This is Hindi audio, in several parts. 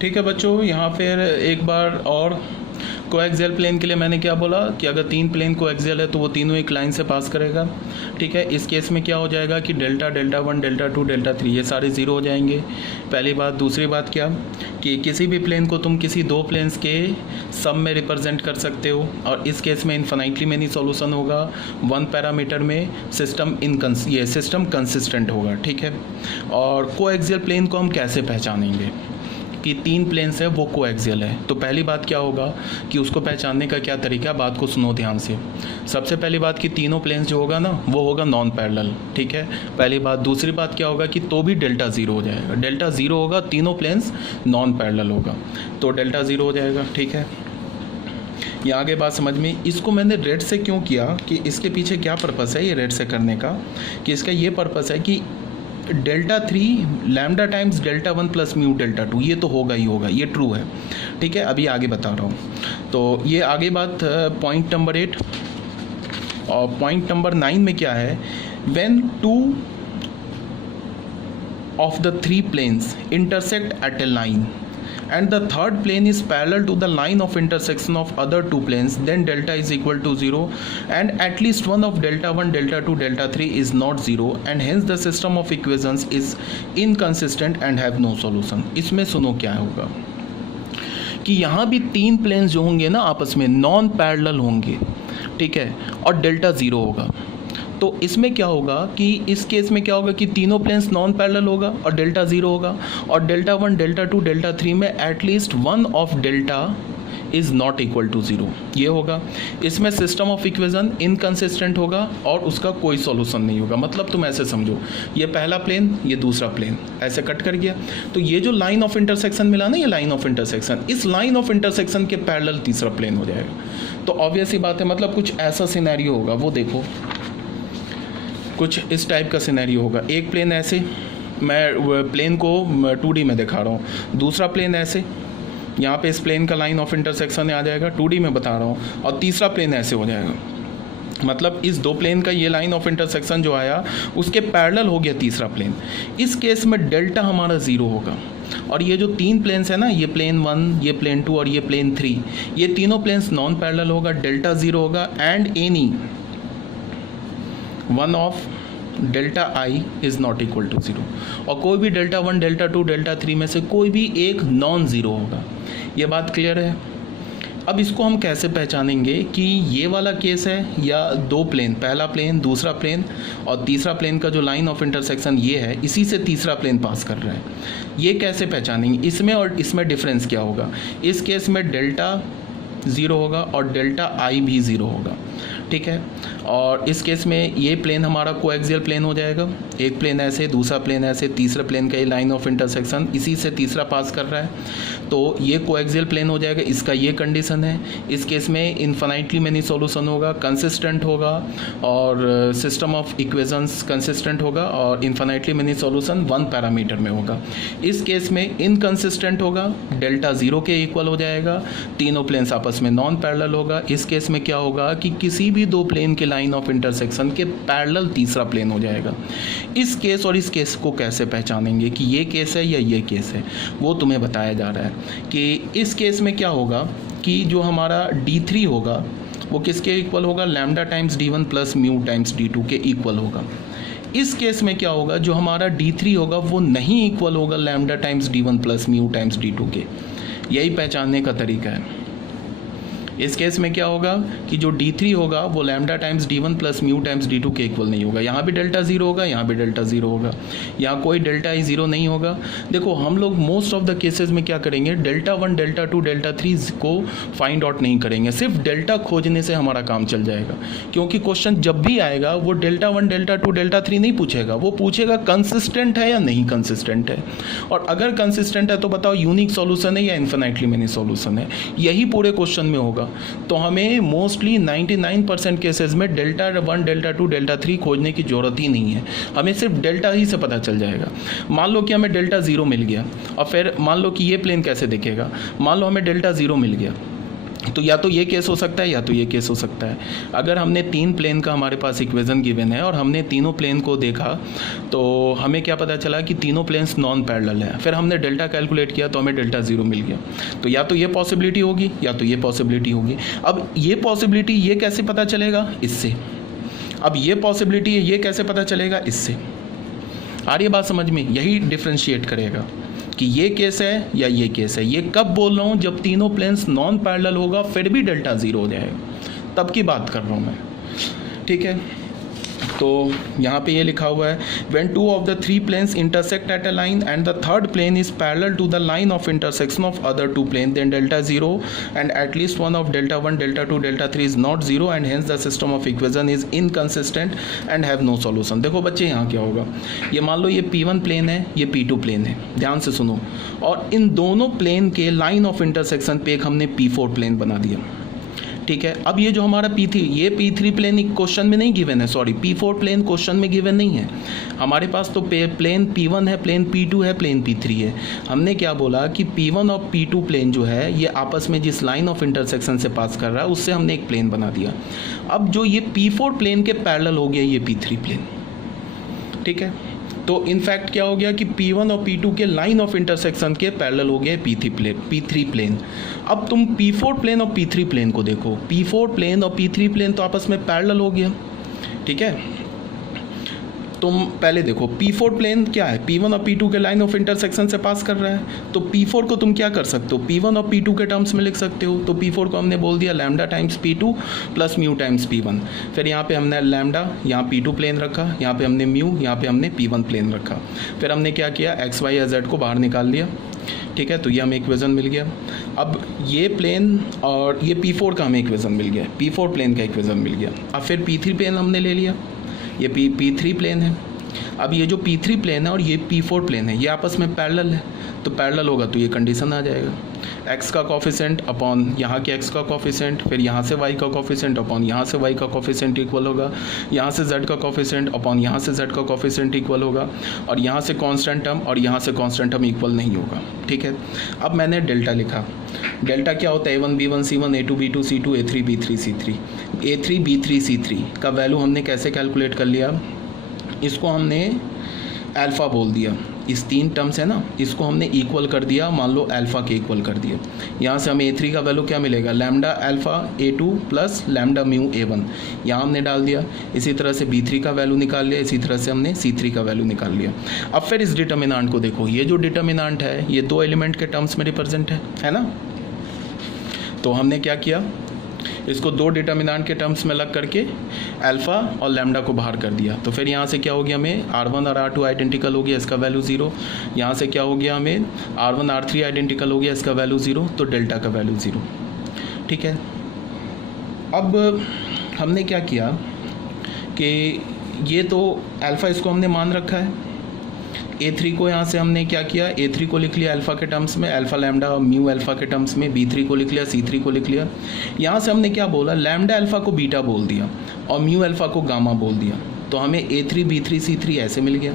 ठीक है बच्चों, यहाँ फिर एक बार और कोएक्सियल प्लेन के लिए मैंने क्या बोला कि अगर तीन प्लेन कोएक्सियल है तो वो तीनों एक लाइन से पास करेगा। ठीक है, इस केस में क्या हो जाएगा कि delta, delta one, delta two, delta three ये सारे ज़ीरो हो जाएंगे। पहली बात। दूसरी बात क्या कि किसी भी प्लेन को तुम किसी दो प्लेन्स के सम में रिप्रेजेंट कर सकते हो, और इस केस में इन्फिनाइटली मेनी सॉल्यूशन होगा। वन पैरामीटर में सिस्टम कंसिस्टेंट होगा। ठीक है, और कोएक्सियल प्लेन को हम कैसे पहचानेंगे कि तीन प्लेन्स है वो कोएक्सियल है। तो पहली बात क्या होगा कि उसको पहचानने का क्या तरीका, बात को सुनो ध्यान से। सबसे पहली बात कि तीनों प्लेन्स जो होगा ना वो होगा नॉन पैरेलल। ठीक है, पहली बात। दूसरी बात क्या होगा कि तो भी डेल्टा ज़ीरो हो जाएगा। डेल्टा ज़ीरो होगा, तीनों प्लेन्स नॉन पैरेलल होगा तो डेल्टा ज़ीरो हो जाएगा। ठीक है, ये आगे बात समझ में। इसको मैंने रेड से क्यों किया कि इसके पीछे क्या पर्पस है ये रेड से करने का, कि इसका ये पर्पस है कि delta three lambda times delta one plus mu delta two ये तो होगा ही होगा, ये ट्रू है। ठीक है, अभी आगे बता रहा हूँ। तो ये आगे बात पॉइंट नंबर 8 और पॉइंट नंबर 9 में क्या है, when two of the three planes intersect at a line and the third plane is parallel to the line of intersection of other two planes, then delta is equal to 0 and at least one of delta 1, delta 2, delta 3 is not 0 and hence the system of equations is inconsistent and have no solution। इसमें सुनो क्या होगा कि यहाँ भी तीन प्लेन्स जो होंगे ना आपस में नॉन पैरेलल होंगे। ठीक है, और डेल्टा ज़ीरो होगा। तो इसमें क्या होगा कि इस केस में क्या होगा कि तीनों प्लेन्स नॉन पैरेलल होगा और डेल्टा ज़ीरो होगा, और delta one, delta two, delta three में at least one of delta is not equal to zero ये होगा। इसमें सिस्टम ऑफ इक्वेशन इनकंसिस्टेंट होगा और उसका कोई सॉल्यूशन नहीं होगा। मतलब तुम ऐसे समझो, ये पहला प्लेन, ये दूसरा प्लेन ऐसे कट कर गया, तो ये जो लाइन ऑफ इंटरसेक्शन मिला ना, ये लाइन ऑफ इंटरसेक्शन, इस लाइन ऑफ इंटरसेक्शन के पैरेलल तीसरा प्लेन हो जाएगा। तो ऑब्वियस ही बात है, मतलब कुछ ऐसा सिनेरियो होगा, वो देखो कुछ इस टाइप का सिनेरियो होगा। एक प्लेन ऐसे, मैं प्लेन को 2D में दिखा रहा हूँ, दूसरा प्लेन ऐसे, यहाँ पे इस प्लेन का लाइन ऑफ इंटरसेक्शन आ जाएगा, 2D में बता रहा हूँ, और तीसरा प्लेन ऐसे हो जाएगा। मतलब इस दो प्लेन का ये लाइन ऑफ इंटरसेक्शन जो आया उसके पैरेलल हो गया तीसरा प्लेन। इस केस में डेल्टा हमारा ज़ीरो होगा, और ये जो तीन प्लेन्स है ना, ये प्लेन 1, ये प्लेन 2 और ये प्लेन 3, ये तीनों प्लेन्स नॉन पैरेलल होगा, डेल्टा ज़ीरो होगा and any one of delta i is not equal to zero, और कोई भी delta one, delta two, delta three में से कोई भी एक नॉन ज़ीरो होगा। ये बात क्लियर है। अब इसको हम कैसे पहचानेंगे कि ये वाला केस है या दो प्लेन, पहला प्लेन, दूसरा प्लेन और तीसरा प्लेन का जो लाइन ऑफ इंटरसेक्शन ये है, इसी से तीसरा प्लेन पास कर रहा है, ये कैसे पहचानेंगे? इसमें और इसमें डिफरेंस क्या होगा? इस केस में डेल्टा ज़ीरो होगा और डेल्टा आई भी ज़ीरो होगा। ठीक है, और इस केस में ये प्लेन हमारा कोएक्सियल प्लेन हो जाएगा। एक प्लेन ऐसे, दूसरा प्लेन ऐसे, तीसरे प्लेन का ये लाइन ऑफ इंटरसेक्शन इसी से तीसरा पास कर रहा है, तो ये कोएक्सियल प्लेन हो जाएगा। इसका ये कंडीशन है। इस केस में इन्फिनाइटली मेनी सॉल्यूशन होगा, कंसिस्टेंट होगा, और सिस्टम ऑफ इक्वेशंस कंसिस्टेंट होगा, और infinitely many solution one parameter में होगा। इस केस में इनकंसिस्टेंट होगा, डेल्टा ज़ीरो के इक्वल हो जाएगा, तीनों प्लेन्स आपस में नॉन पैरेलल होगा। इस केस में क्या होगा कि किसी भी दो प्लेन के लाइन ऑफ इंटरसेक्शन के पैरेलल तीसरा प्लेन हो जाएगा। इस केस और इस केस को कैसे पहचानेंगे कि ये केस है या ये केस है, वो तुम्हें बताया जा रहा है कि इस केस में क्या होगा कि जो हमारा D3 होगा वो किसके इक्वल होगा? Lambda times D1 plus mu times D2 के इक्वल होगा। इस केस में क्या होगा, जो हमारा D3 होगा वो नहीं इक्वल होगा lambda times D1 plus mu times D2 के। यही पहचानने का तरीका है। इस केस में क्या होगा कि जो D3 होगा वो lambda times D1 plus mu times D2 के इक्वल नहीं होगा। यहाँ भी डेल्टा ज़ीरो होगा, यहाँ भी डेल्टा ज़ीरो होगा, यहाँ कोई डेल्टा ही ज़ीरो नहीं होगा। देखो हम लोग मोस्ट ऑफ द केसेस में क्या करेंगे, डेल्टा 1, डेल्टा 2, डेल्टा 3 को फाइंड आउट नहीं करेंगे, सिर्फ डेल्टा खोजने से हमारा काम चल जाएगा। क्योंकि क्वेश्चन जब भी आएगा वो डेल्टा 1, डेल्टा 2, डेल्टा 3 नहीं पूछेगा, वो पूछेगा कंसिस्टेंट है या नहीं कंसिस्टेंट है, और अगर कंसिस्टेंट है तो बताओ यूनिक सॉल्यूशन है या इन्फिनाइटली मेनी सॉल्यूशन है। यही पूरे क्वेश्चन में होगा। तो हमें मोस्टली 99% केसेस में डेल्टा 1, डेल्टा 2, डेल्टा 3 खोजने की ज़रूरत ही नहीं है, हमें सिर्फ डेल्टा ही से पता चल जाएगा। मान लो कि हमें डेल्टा ज़ीरो मिल गया, और फिर मान लो कि ये प्लेन कैसे दिखेगा, मान लो हमें डेल्टा ज़ीरो मिल गया, तो या तो ये केस हो सकता है या तो ये केस हो सकता है। अगर हमने 3 प्लेन का हमारे पास इक्वेशन गिवन है और हमने तीनों प्लेन को देखा तो हमें क्या पता चला कि तीनों प्लेन्स नॉन पैरेलल हैं, फिर हमने डेल्टा कैलकुलेट किया तो हमें डेल्टा 0 मिल गया। तो या तो ये पॉसिबिलिटी होगी या तो ये पॉसिबिलिटी होगी। अब ये पॉसिबिलिटी ये कैसे पता चलेगा? इससे। अब ये पॉसिबिलिटी ये कैसे पता चलेगा? इससे। आ रही है बात समझ में? यही डिफ्रेंशिएट करेगा कि ये केस है या ये केस है। ये कब बोल रहा हूँ? जब तीनों प्लेन्स नॉन पैरेलल होगा फिर भी डेल्टा 0 हो जाएगा, तब की बात कर रहा हूँ मैं। ठीक है, तो यहाँ पे ये लिखा हुआ है when two of the three planes intersect at a line and the third plane is parallel to the line of intersection of other two planes, then delta 0 and at least one of delta 1, delta 2, delta 3 is not 0 and hence the system of equation is inconsistent and have no solution। देखो बच्चे यहाँ क्या होगा, ये मान लो ये P1 प्लेन है, ये P2 प्लेन है, ध्यान से सुनो, और इन दोनों प्लेन के लाइन ऑफ इंटरसेक्शन पे एक हमने P4 प्लेन बना दिया। ठीक है, अब ये जो हमारा P3, ये P3 प्लेन क्वेश्चन में नहीं गिवन है, सॉरी P4 प्लेन क्वेश्चन में गिवन नहीं है। हमारे पास तो प्लेन P1 है, प्लेन P2 है, प्लेन P3 है। हमने क्या बोला कि P1 और P2 प्लेन जो है ये आपस में जिस लाइन ऑफ इंटरसेक्शन से पास कर रहा है उससे हमने एक प्लेन बना दिया। अब जो ये P4 प्लेन के पैरेलल हो गया ये P3 प्लेन। ठीक है, तो इनफैक्ट क्या हो गया कि P1 और P2 के लाइन ऑफ इंटरसेक्शन के पैरेलल हो गए P3 प्लेन। अब तुम P4 प्लेन और P3 प्लेन को देखो, P4 प्लेन और P3 प्लेन तो आपस में पैरेलल हो गया। ठीक है, तुम पहले देखो P4 प्लेन क्या है, P1 और P2 के लाइन ऑफ इंटरसेक्शन से पास कर रहा है, तो P4 को तुम क्या कर सकते हो, P1 और P2 के टर्म्स में लिख सकते हो। तो P4 को हमने बोल दिया lambda times P2 plus mu times P1। फिर यहाँ पे हमने लैम्डा, यहाँ P2 प्लेन रखा, यहाँ पे हमने म्यू, यहाँ पे हमने P1 प्लेन रखा। फिर हमने क्या किया, एक्स वाई या जेड को बाहर निकाल लिया। ठीक है, तो ये हमें इक्वेशन मिल गया। अब ये प्लेन और ये P4 का हमें इक्वेशन मिल गया, P4 प्लेन का इक्वेशन मिल गया। अब फिर P3 प्लेन हमने ले लिया, ये P3 प्लेन है। अब ये जो P3 प्लेन है और ये P4 प्लेन है ये आपस में पैरेलल है, तो पैरेलल होगा तो ये कंडीशन आ जाएगा, x का कोफिशिएंट अपॉन यहाँ के x का कोफिशिएंट, फिर यहाँ से y का कोफिशिएंट अपॉन यहाँ से y का कोफिशिएंट इक्वल होगा, यहाँ से z का कोफिशिएंट अपॉन यहाँ से z का कोफिशिएंट इक्वल होगा, और यहाँ से कांस्टेंट टर्म और यहाँ से कांस्टेंट टर्म इक्वल नहीं होगा। ठीक है, अब मैंने डेल्टा लिखा। डेल्टा क्या होता है, A1 B1 C1 A2 B2 C2 A3 B3 C3। A3 B3 C3 का वैल्यू हमने कैसे कैलकुलेट कर लिया, इसको हमने अल्फ़ा बोल दिया, इस 3 टर्म्स है ना, इसको हमने इक्वल कर दिया, मान लो अल्फ़ा के इक्वल कर दिया। यहाँ से हमें A3 का वैल्यू क्या मिलेगा, lambda alpha A2 plus lambda mu A1, यहाँ हमने डाल दिया। इसी तरह से B3 का वैल्यू निकाल लिया, इसी तरह से हमने C3 का वैल्यू निकाल लिया। अब फिर इस डिटर्मिनांट को देखो, ये जो डिटर्मिनांट है ये 2 एलिमेंट के टर्म्स में रिप्रेजेंट है ना। तो हमने क्या किया, इसको 2 डिटर्मिनांट के टर्म्स में लग करके अल्फ़ा और लैम्डा को बाहर कर दिया। तो फिर यहाँ से क्या हो गया, हमें R1 और R2 आइडेंटिकल हो गया, इसका वैल्यू 0। यहाँ से क्या हो गया, हमें R1 R3 आइडेंटिकल हो गया, इसका वैल्यू 0, तो डेल्टा का वैल्यू 0। ठीक है, अब हमने क्या किया कि ये तो अल्फ़ा इसको हमने मान रखा है, A3 को यहाँ से हमने क्या किया, A3 को लिख लिया अल्फ़ा के टर्म्स में, अल्फ़ा लैम्डा म्यू अल्फ़ा के टर्म्स में, B3 को लिख लिया, C3 को लिख लिया। यहाँ से हमने क्या बोला, लैम्डा अल्फ़ा को बीटा बोल दिया और म्यू अल्फ़ा को गामा बोल दिया, तो हमें A3 B3 C3 ऐसे मिल गया।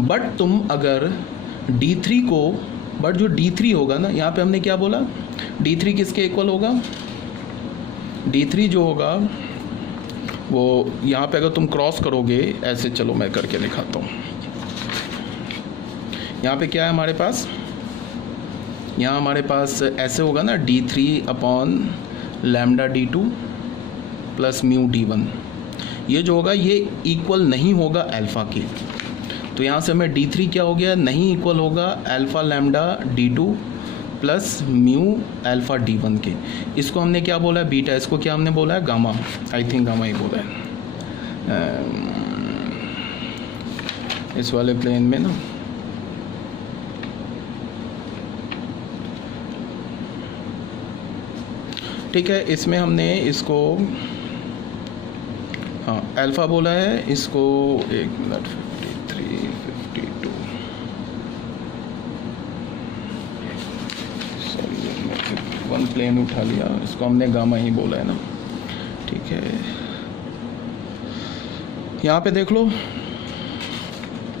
बट तुम अगर D3 को, बट जो D3 होगा ना, यहाँ पे हमने क्या बोला, D3 किसके इक्वल होगा, D3 जो होगा वो यहाँ पे अगर तुम क्रॉस करोगे ऐसे, चलो मैं करके दिखाता हूँ। यहाँ पे क्या है हमारे पास, यहाँ हमारे पास ऐसे होगा ना, D3 upon lambda D2 plus mu D1, ये जो होगा ये इक्वल नहीं होगा अल्फ़ा के। तो यहाँ से हमें D3 क्या हो गया, नहीं इक्वल होगा alpha lambda D2 plus mu alpha D1 के। इसको हमने क्या बोला है, बीटा, इसको क्या हमने बोला है, गामा, आई थिंक गामा ही बोला है इस वाले प्लेन में ना। ठीक है, इसमें हमने इसको हाँ अल्फ़ा बोला है, इसको 1 मिनट 53 52 सॉरी मैं 1 प्लेन उठा लिया, इसको हमने गामा ही बोला है ना। ठीक है, यहाँ पे देख लो,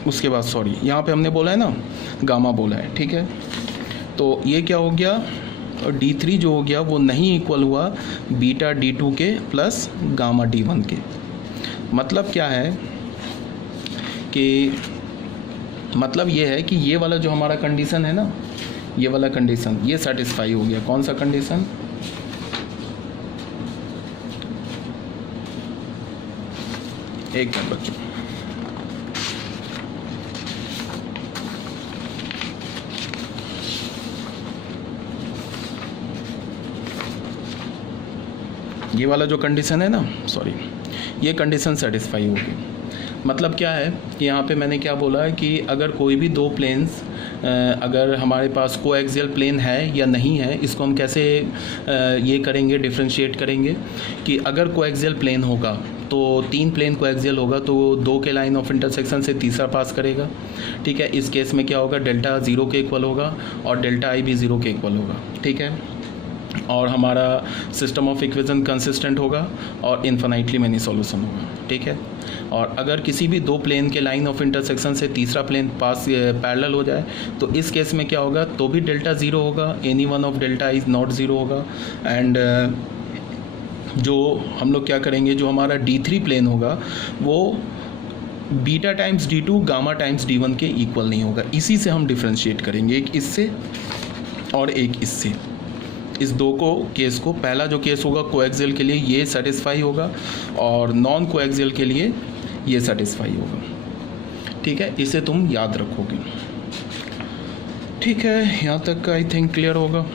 उसके बाद सॉरी यहाँ पे हमने बोला है ना गामा बोला है। ठीक है, तो ये क्या हो गया, और D3 जो हो गया वो नहीं इक्वल हुआ बीटा D2 के प्लस गामा D1 के। मतलब क्या है कि मतलब ये है कि ये वाला जो हमारा कंडीशन है ना, ये वाला कंडीशन ये सेटिस्फाई हो गया। कौन सा कंडीशन? एक मिनट बच्चों, ये वाला जो कंडीशन है ना, सॉरी, ये कंडीशन सेटिस्फाई होगी। मतलब क्या है कि यहाँ पे मैंने क्या बोला है कि अगर कोई भी दो प्लेन्स अगर हमारे पास कोएक्सियल प्लेन है या नहीं है, इसको हम कैसे ये करेंगे, डिफ्रेंशिएट करेंगे कि अगर कोएक्सियल प्लेन होगा तो तीन प्लेन कोएक्सियल होगा तो दो के लाइन ऑफ इंटरसेक्शन से तीसरा पास करेगा। ठीक है, इस केस में क्या होगा, डेल्टा 0 के इक्वल होगा और डेल्टा आई भी 0 के इक्वल होगा। ठीक है, और हमारा सिस्टम ऑफ इक्वेशन कंसिस्टेंट होगा और इन्फिनाइटली मेनी सॉल्यूशन होगा। ठीक है, और अगर किसी भी दो प्लेन के लाइन ऑफ इंटरसेक्शन से तीसरा प्लेन पास पैरेलल हो जाए तो इस केस में क्या होगा, तो भी डेल्टा 0 होगा, any one of delta is not 0 होगा। एंड जो हम लोग क्या करेंगे, जो हमारा D3 प्लेन होगा वो beta times D2 gamma times D1 के इक्वल नहीं होगा। इसी से हम डिफ्रेंशिएट करेंगे, एक इससे और एक इससे। इस दो को केस को, पहला जो केस होगा कोएक्सियल के लिए ये सेटिस्फाई होगा और नॉन कोएक्सियल के लिए ये सेटिस्फाई होगा। ठीक है, इसे तुम याद रखोगे। ठीक है, यहाँ तक का आई थिंक क्लियर होगा।